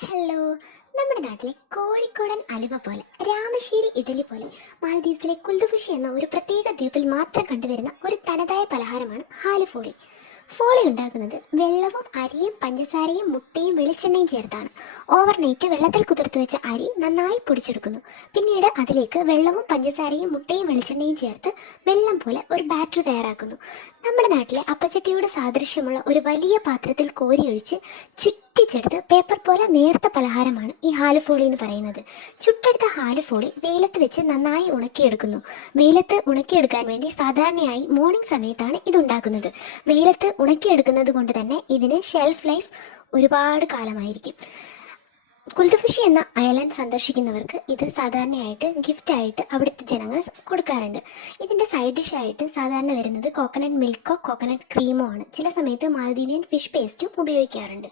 Hello. നമ്മുടെ നാട്ടിലെ കോഴിക്കോടൻ അലുവ പോലെ രാമശ്ശേരി ഇഡലി പോലെ മാലദ്വീപ്സിലെ കുൽദുഫുഷി എന്ന ഒരു പ്രത്യേക ദ്വീപിൽ മാത്രം കണ്ടുവരുന്ന ഒരു തനതായ പലഹാരമാണ് ഹാലുഫോളി. ഫോളി ഉണ്ടാക്കുന്നത് വെള്ളവും അരിയും പഞ്ചസാരയും മുട്ടയും വെളിച്ചെണ്ണയും ചേർത്താണ്. ഓവർനൈറ്റ് വെള്ളത്തിൽ കുതിർത്ത് വെച്ച അരി നന്നായി പൊടിച്ചെടുക്കുന്നു. പിന്നീട് അതിലേക്ക് വെള്ളവും പഞ്ചസാരയും മുട്ടയും വെളിച്ചെണ്ണയും ചേർത്ത് വെള്ളം പോലെ ഒരു ബാറ്റർ തയ്യാറാക്കുന്നു. നമ്മുടെ നാട്ടിലെ അപ്പച്ചട്ടിയുടെ സാദൃശ്യമുള്ള ഒരു വലിയ പാത്രത്തിൽ കോരിയൊഴിച്ച് ചുറ്റിച്ചെടുത്ത് പേപ്പർ പോലെ നേർത്ത പലഹാരമാണ് ഈ ഹാലുഫോളി എന്ന് പറയുന്നത്. ചുട്ടെടുത്ത ഹാലുഫോളി വെയിലത്ത് വെച്ച് നന്നായി ഉണക്കിയെടുക്കുന്നു. വെയിലത്ത് ഉണക്കിയെടുക്കാൻ വേണ്ടി സാധാരണയായി മോർണിംഗ് സമയത്താണ് ഇതുണ്ടാക്കുന്നത്. വെയിലത്ത് ഉണക്കിയെടുക്കുന്നത് കൊണ്ട് തന്നെ ഇതിന് ഷെൽഫ് ലൈഫ് ഒരുപാട് കാലമായിരിക്കും. കുൽദുഫുഷി എന്ന ഐലൻഡ് സന്ദർശിക്കുന്നവർക്ക് ഇത് സാധാരണയായിട്ട് ഗിഫ്റ്റായിട്ട് അവിടുത്തെ ജനങ്ങൾ കൊടുക്കാറുണ്ട്. ഇതിൻ്റെ സൈഡ് ഡിഷായിട്ട് സാധാരണ വരുന്നത് കോക്കനട്ട് മിൽക്കോ കോക്കനട്ട് ക്രീമോ ആണ്. ചില സമയത്ത് മാലദ്വീപിയൻ ഫിഷ് പേസ്റ്റും ഉപയോഗിക്കാറുണ്ട്.